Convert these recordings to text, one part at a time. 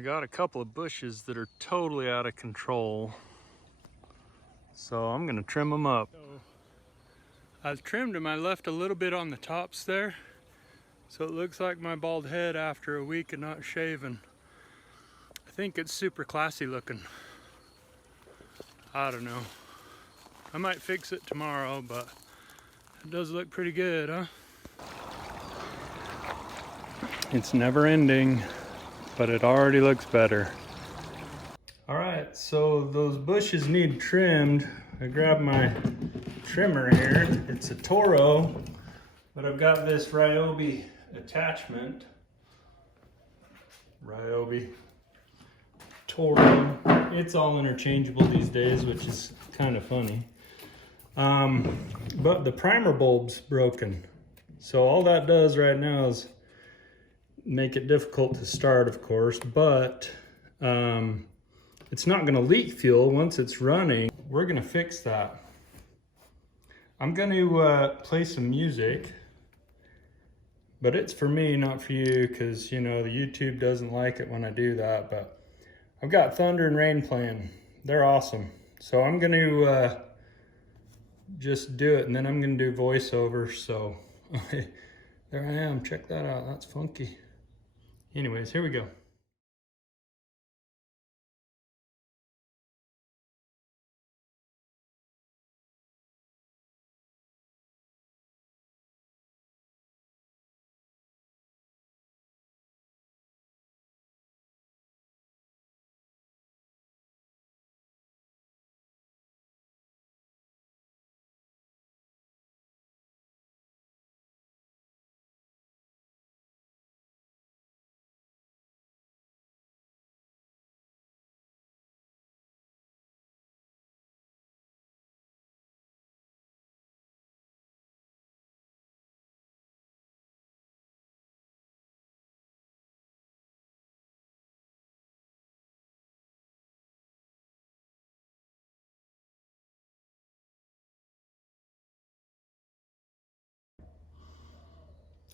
I got a couple of bushes that are totally out of control, so I'm gonna trim them up. So I've trimmed them. I left a little bit on the tops there, so it looks like my bald head after a week of not shaving. I think it's super classy looking. I don't know. I might fix it tomorrow, but it does look pretty good, huh? It's never ending, but it already looks better. All right, so those bushes need trimmed. I grabbed my trimmer here. It's a Toro, but I've got this Ryobi attachment. Ryobi, Toro. It's all interchangeable these days, which is kind of funny. But the primer bulb's broken. So all that does right now is make it difficult to start, of course, but it's not gonna leak fuel once it's running. We're gonna fix that. I'm gonna play some music, but it's for me, not for you, because you know the YouTube doesn't like it when I do that. But I've got Thunder and Rain playing. They're awesome. So I'm gonna just do it, and then I'm gonna do voiceover. So there I am. Check that out. That's funky. Anyways, here we go.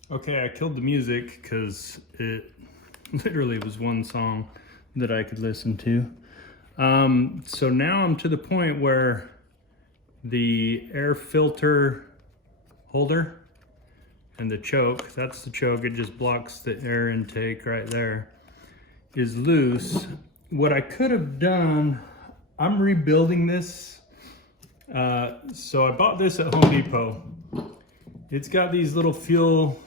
Okay, I killed the music because it literally was one song that I could listen to. So now I'm to the point where the air filter holder and the choke, that's the choke, it just blocks the air intake right there, is loose. What I could have done, I'm rebuilding this. So I bought this at Home Depot. It's got these little fuel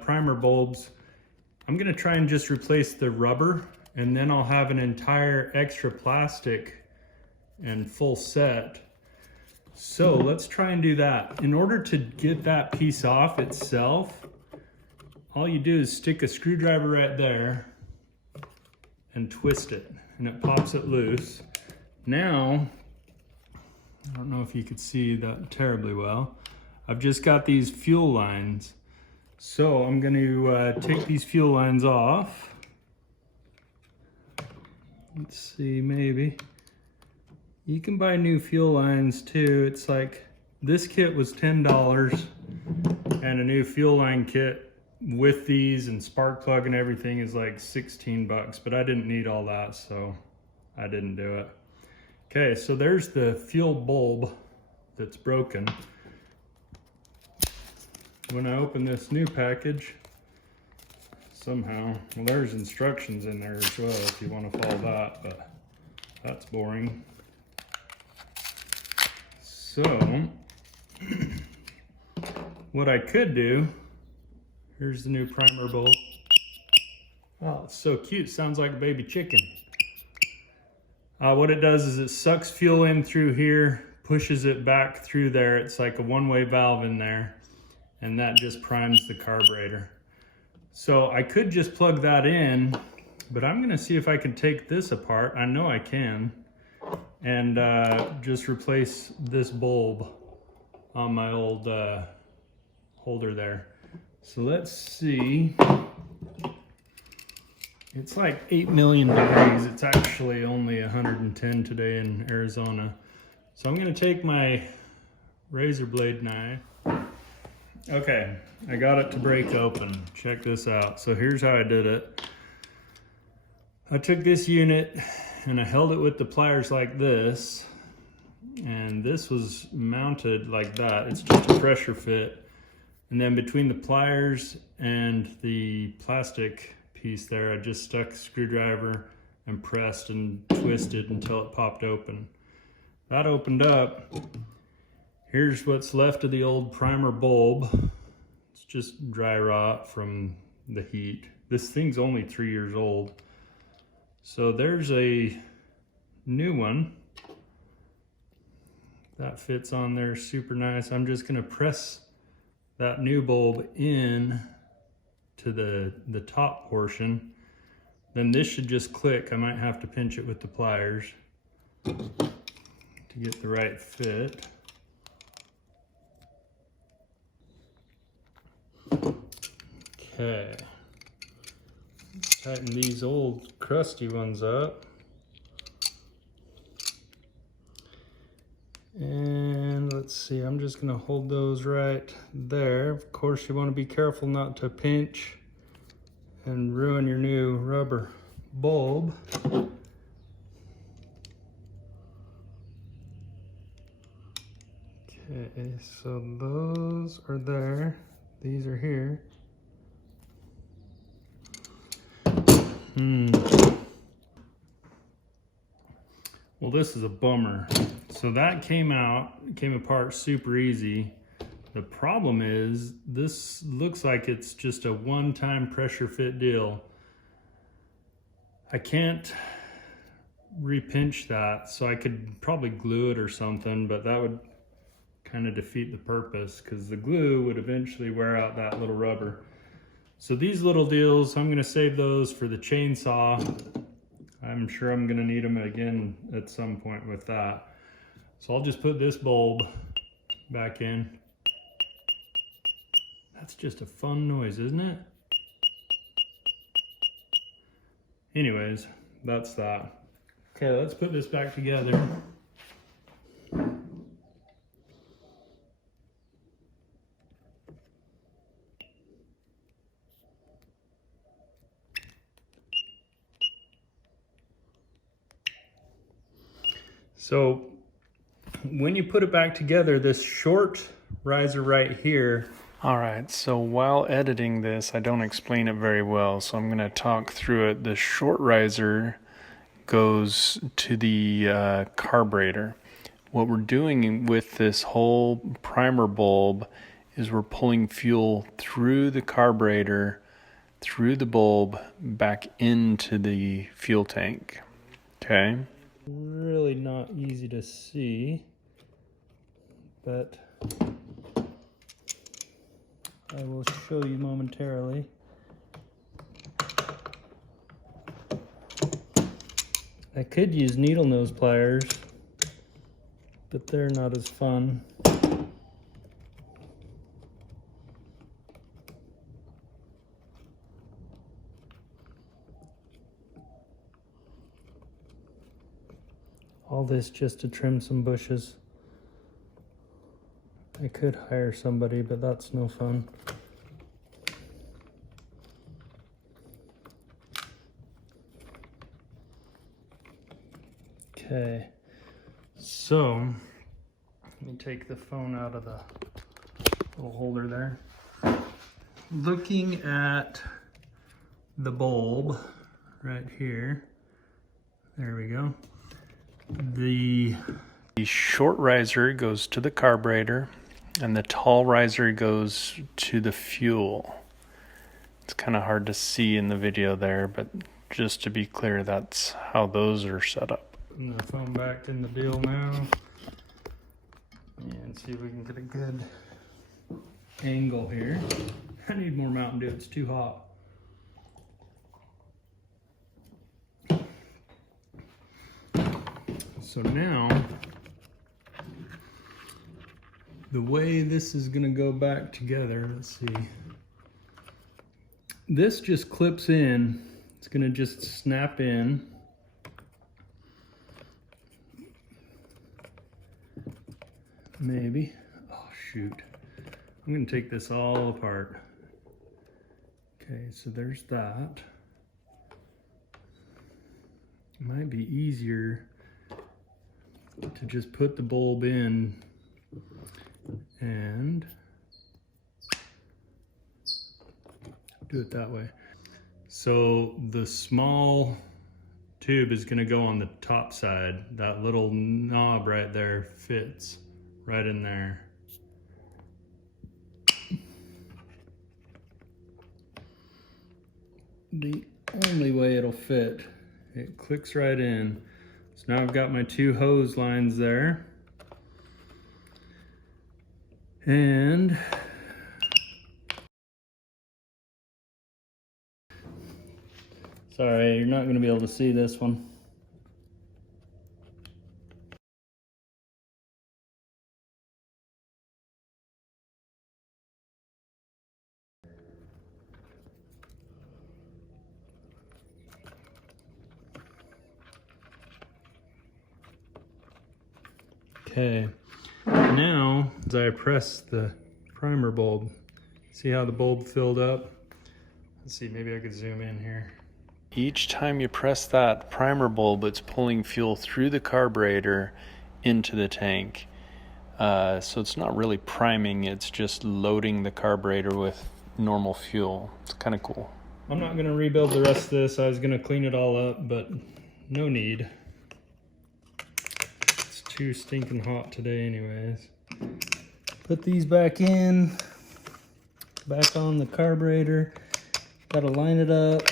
primer bulbs. I'm gonna try and just replace the rubber, and then I'll have an entire extra plastic and full set. So let's try and do that. In order to get that piece off itself, all you do is stick a screwdriver right there and twist it, and it pops it loose. Now, I don't know if you could see that terribly well. I've just got these fuel lines. So I'm going to take these fuel lines off. Let's see, maybe. You can buy new fuel lines too. It's like, this kit was $10, and a new fuel line kit with these and spark plug and everything is like 16 bucks, but I didn't need all that, so I didn't do it. Okay, so there's the fuel bulb that's broken. When I open this new package, somehow, well, there's instructions in there as well if you want to follow that, but that's boring. So, what I could do, here's the new primer bulb. Oh, it's so cute, sounds like a baby chicken. What it does is it sucks fuel in through here, pushes it back through there. It's like a one-way valve in there, and that just primes the carburetor. So I could just plug that in, but I'm gonna see if I can take this apart. I know I can, and just replace this bulb on my old holder there. So let's see. It's like 8 million degrees. It's actually only 110 today in Arizona. So I'm gonna take my razor blade knife. Okay, I got it to break open. Check this out. So here's how I did it. I took this unit and I held it with the pliers like this, and this was mounted like that. It's just a pressure fit. And then between the pliers and the plastic piece there, I just stuck a screwdriver and pressed and twisted until it popped open. That opened up. Here's what's left of the old primer bulb. It's just dry rot from the heat. This thing's only 3 years old. So there's a new one that fits on there super nice. I'm just gonna press that new bulb in to the top portion. Then this should just click. I might have to pinch it with the pliers to get the right fit. Okay. Tighten these old crusty ones up. And let's see, I'm just gonna hold those right there. Of course, you wanna be careful not to pinch and ruin your new rubber bulb. Okay, so those are there. These are here. Well, this is a bummer. So that came apart super easy. The problem is this looks like it's just a one-time pressure fit deal. I can't repinch that, so I could probably glue it or something, but that would kind of defeat the purpose because the glue would eventually wear out that little rubber. So these little deals, I'm gonna save those for the chainsaw. I'm sure I'm gonna need them again at some point with that. So I'll just put this bulb back in. That's just a fun noise, isn't it? Anyways, that's that. Okay, let's put this back together. So when you put it back together, this short riser right here. All right, so while editing this, I don't explain it very well, so I'm gonna talk through it. The short riser goes to the carburetor. What we're doing with this whole primer bulb is we're pulling fuel through the carburetor, through the bulb, back into the fuel tank, okay? Really not easy to see, but I will show you momentarily. I could use needle nose pliers, but they're not as fun. All this just to trim some bushes. I could hire somebody, but that's no fun. Okay, so let me take the phone out of the little holder there. Looking at the bulb right here, there we go. The short riser goes to the carburetor and the tall riser goes to the fuel. It's kind of hard to see in the video there, but just to be clear, that's how those are set up. Putting the phone back in the deal now and see if we can get a good angle here. I need more Mountain Dew, it's too hot. So now, the way this is gonna go back together, let's see. This just clips in. It's gonna just snap in. Maybe. Oh shoot. I'm gonna take this all apart. Okay, so there's that. it might be easier to just put the bulb in and do it that way. So the small tube is going to go on the top side. That little knob right there fits right in there. The only way it'll fit. It clicks right in. So now I've got my two hose lines there. And sorry, you're not going to be able to see this one. Okay, now as I press the primer bulb, see how the bulb filled up? Let's see, maybe I could zoom in here. Each time you press that primer bulb, it's pulling fuel through the carburetor into the tank. So it's not really priming, it's just loading the carburetor with normal fuel. It's kind of cool. I'm not going to rebuild the rest of this. I was going to clean it all up, but no need. It's too stinking hot today anyways. Put these back in, back on the carburetor. Got to line it up.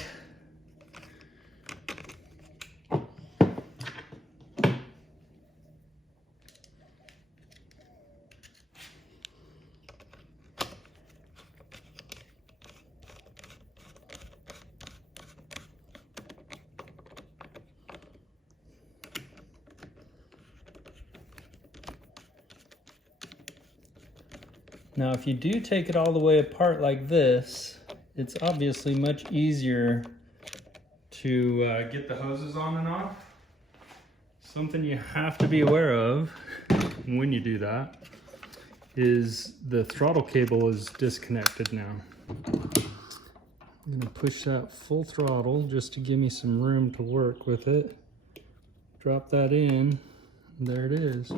Now, if you do take it all the way apart like this, it's obviously much easier to get the hoses on and off. Something you have to be aware of when you do that is the throttle cable is disconnected now. I'm gonna push that full throttle just to give me some room to work with it. Drop that in, and there it is.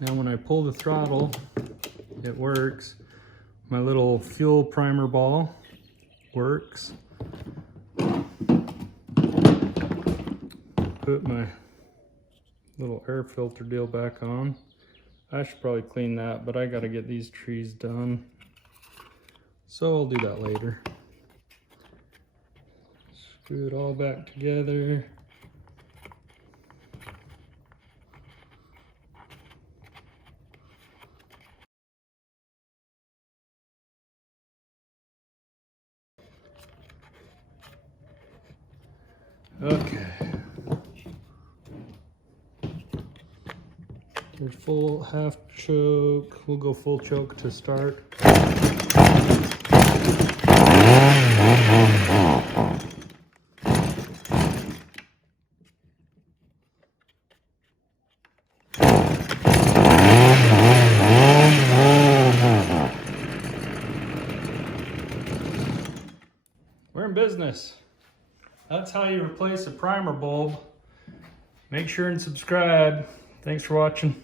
Now when I pull the throttle, it works. My little fuel primer ball works. Put my little air filter deal back on. I should probably clean that, but I gotta get these trees done. So I'll do that later. Screw it all back together. Okay. There's full half choke. We'll go full choke to start. We're in business. That's how you replace a primer bulb. Make sure and subscribe. Thanks for watching.